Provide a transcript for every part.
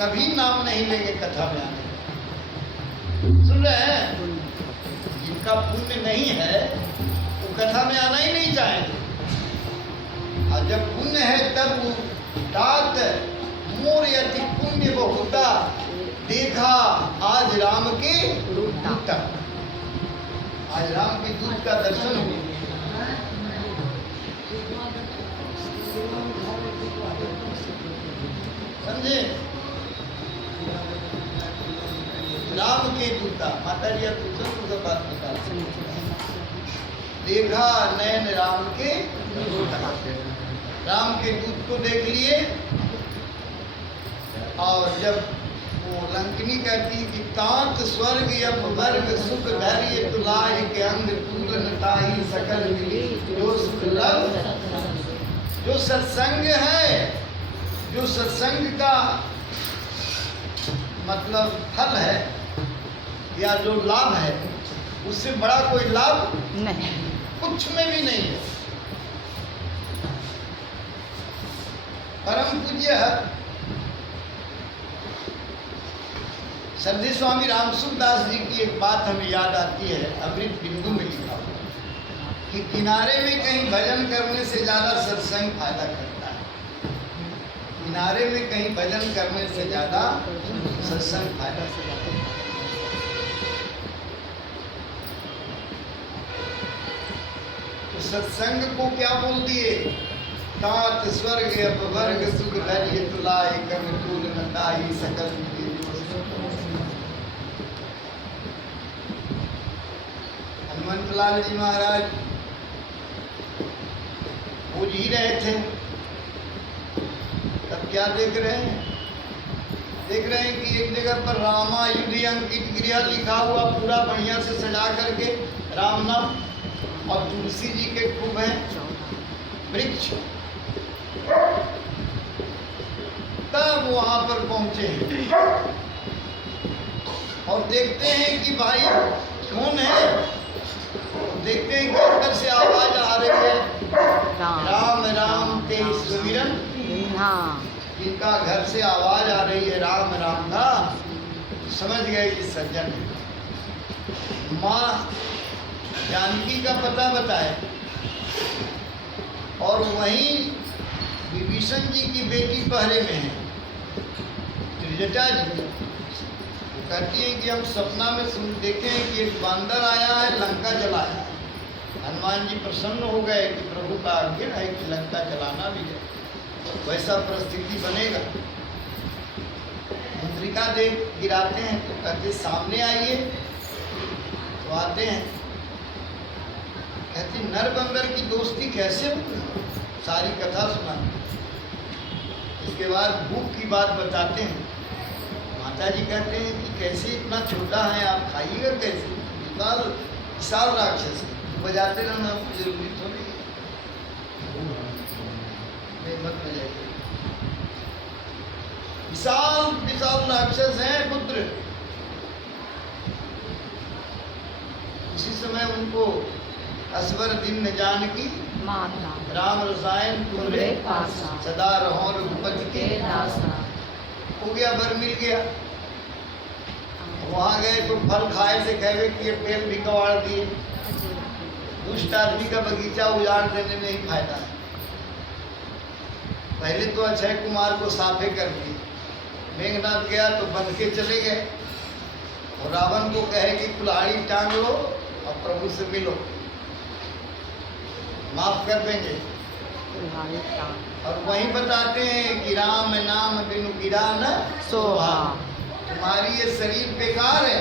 कभी नाम नहीं लेंगे कथा में आने का। सुन रहे हैं? जिनका पुण्य नहीं है वो कथा में आना ही नहीं चाहेंगे, और जब पुण्य है तब वो तात मोर यति पुण्य बहुता देखा आज राम के दूत, आज राम के दूत का दर्शन हो। समझे? राम के दूता, माता जी दूसरों को बात बता, देखा नयन राम के दूत, राम के दूत को देख लिए। और जब वो लंकनी कहती कि तांत स्वर्ग अपवर्ग सुख धैर्य तुलाय के अंग पूर्णताही सकल मिली जो सुख लभ, जो सत्संग है, जो सत्संग का मतलब फल है या जो लाभ है, उससे बड़ा कोई लाभ नहीं, कुछ में भी नहीं है। परम पूज्य श्रद्धेय स्वामी रामसुखदास जी की एक बात हमें याद आती है, अमृत बिंदु में लिखा हुआ कि किनारे में कहीं भजन करने से ज्यादा सत्संग फायदा करता है। किनारे में कहीं भजन करने से ज्यादा सत्संग फायदा करता है। तो सत्संग को क्या बोल दिए? तात स्वर्ग अपवर्ग सुख धैर्य तुलाय कम पूर्णताही सकल मिली। हनुमंतलाल जी महाराज पूज ही रहे थे, तब क्या देख रहे हैं? देख रहे हैं कि एक जगह पर रामायुधि अंकित गृह लिखा हुआ पूरा बढ़िया से सजा करके राम नाम, और तुलसी जी के खूब हैं वृक्ष। तब वहां पर पहुंचे हैं और देखते हैं कि भाई कौन है। देखते हैं कि अंदर से आवाज आ रही है, राम राम ते सुमिरन। हाँ, जिनका घर से आवाज आ रही है राम राम का, समझ गए कि सज्जन है। माँ जानकी का पता बताए, और वहीं विभीषण जी की बेटी पहरे में है त्रिजटा जी। कहती है कि हम सपना में देखे हैं कि एक बांदर आया है, लंका जलाया। हनुमान जी प्रसन्न हो गए कि प्रभु का आज्ञा है कि लंका जलाना भी है, वैसा परिस्थिति बनेगा। मुद्रिका देख गिराते हैं तो कहते सामने आइए, तो आते हैं। कहती नर बंदर की दोस्ती कैसे हुई? सारी कथा सुना। इसके बाद भूख की बात बताते हैं। माता जी कहते हैं कि कैसे इतना छोटा है, आप खाइएगा कैसे? विशाल विशाल राक्षस बजाते रहना जरूरी थोड़ी मत बजाइए। विशाल विशाल राक्षस है पुत्र। उसी समय उनको असवर दिन न जान की माता राम रसायन तुम्हारे पासा सदा रहो रघुपति के दासा। हो गया, बर मिल गया। वहां गए तो फल खाए से कहवे कि ये पेड़ भी कबाड़ दिए। दुष्ट आदमी का बगीचा उजाड़ देने में ही फायदा है। पहले तो अक्षय कुमार को साफे कर दिए। मेघनाथ गया तो बंध के चले गए, और रावण को कहे कि कुल्हाड़ी टांग लो और प्रभु से मिलो, माफ कर देंगे। और वहीं बताते हैं कि राम नाम बिनु गिरा न सोहा। तुम्हारी ये शरीर बेकार है।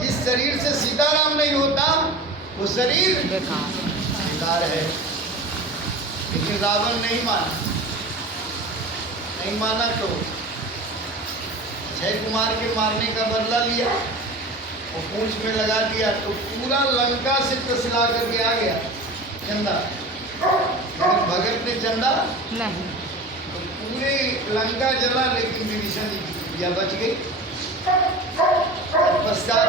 जिस शरीर से सीताराम नहीं होता वो शरीर बेकार है। लेकिन रावण नहीं माना। नहीं माना तो अक्षय कुमार के मारने का बदला लिया और पूंछ में लगा दिया, तो पूरा लंका से तसला करके आ गया चंदा। लेकिन भगत ने चंदा नहीं, तो पूरे लंका जला, लेकिन विभीषण जी की कुटिया बच गई। पश्चात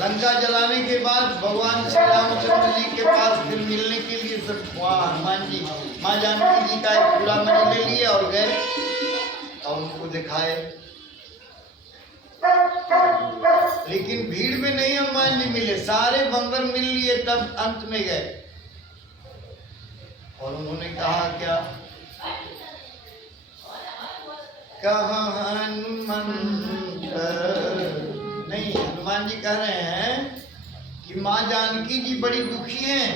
लंका जलाने के बाद भगवान श्री रामचंद्र जी के पास फिर मिलने के लिए सब वहाँ हनुमान जी माँ जानकी जी का एक पूरा मणि ले लिए और गए और दिखाए, लेकिन भीड़ में नहीं हनुमान जी मिले, सारे बंदर मिल लिए तब अंत में गए। और उन्होंने कहा क्या, कहा हनुमंत नहीं, हनुमान जी कह रहे हैं कि माँ जानकी जी बड़ी दुखी हैं।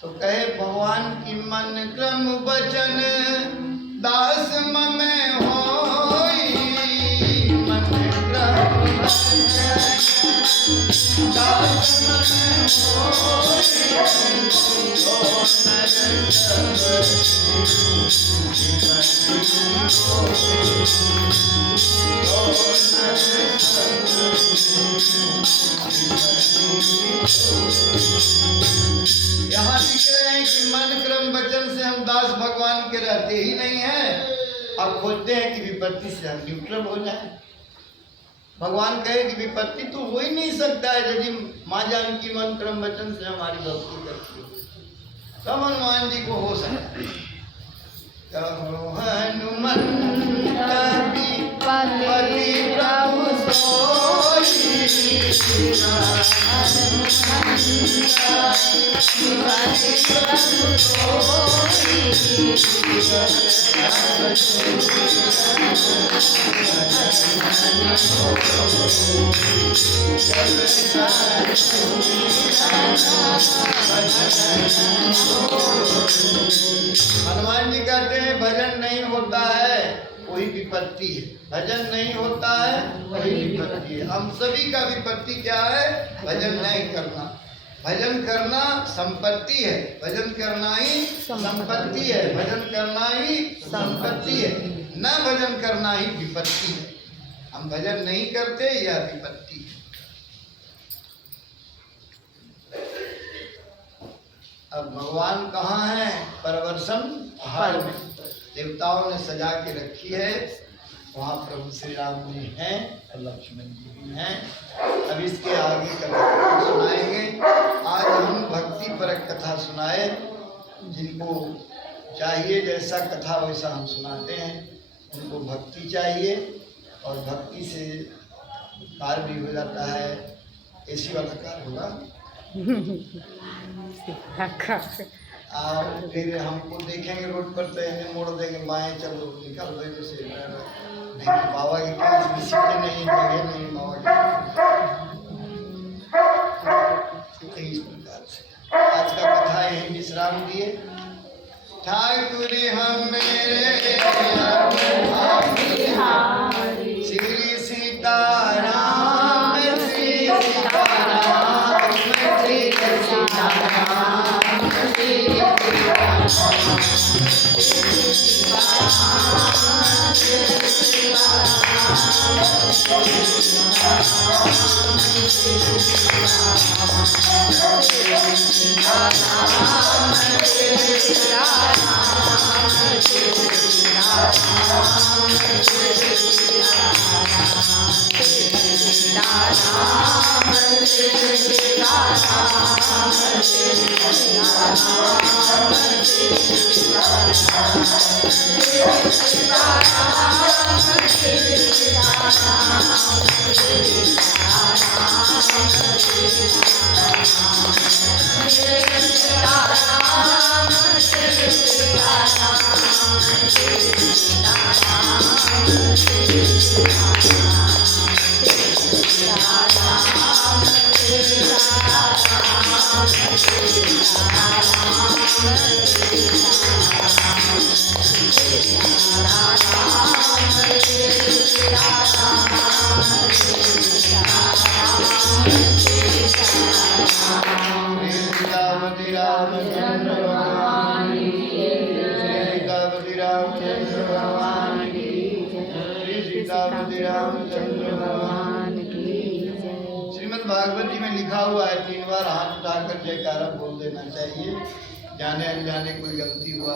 तो कहे भगवान की मन क्रम वचन दास मम होई, मन क्रम दास मम होई, तो नर यहाँ दिख रहे हैं कि मन क्रम वचन से हम दास भगवान के रहते ही नहीं हैं। अब खोजते हैं कि विपत्ति से हम न्यूट्रल हो जाए। भगवान कहे कि विपत्ति तो हो ही नहीं सकता है यदि माँ जानकी मन क्रम वचन से हमारी भक्ति करती है, तब हनुमान जी को हो सकता है। कहो हनुमंत विपत्ति प्रभु सोई, हनुमान जी कहते हैं भजन नहीं होता है वही विपत्ति है, भजन नहीं होता है वही विपत्ति है। हम सभी का विपत्ति क्या है, भजन नहीं करना। भजन करना संपत्ति है, भजन करना ही संपत्ति है, भजन करना ही संपत्ति है, न भजन करना ही विपत्ति है। हम भजन नहीं करते, यह विपत्ति है। अब भगवान कहाँ हैं, परवर्षम पहाड़ में देवताओं ने सजा के रखी है, वहाँ प्रभु श्री राम जी हैं और लक्ष्मण जी भी हैं। अब इसके आगे कथा सुनाएंगे। आज हम भक्ति परक कथा सुनाए, जिनको चाहिए जैसा कथा वैसा हम सुनाते हैं। उनको भक्ति चाहिए और भक्ति से कार्य भी हो जाता है। ऐसी वाला कार्य होगा और फिर हमको देखेंगे रोड पर तो इन्हें मोड़ देंगे, बाएं चलो निकल रहे जैसे बाबा के पास सीधे नहीं, जगह नहीं बाबा के। इस प्रकार से आज का कथा यही विश्राम दिए। ठाकुर हम मेरे श्री सीताराम, श्री सीताराम, श्री सीताराम, श्रीमद् भागवत जी में लिखा हुआ है 3 बार हाथ उठाकर जयकारा बोल देना चाहिए। जाने अनजाने कोई गलती हुआ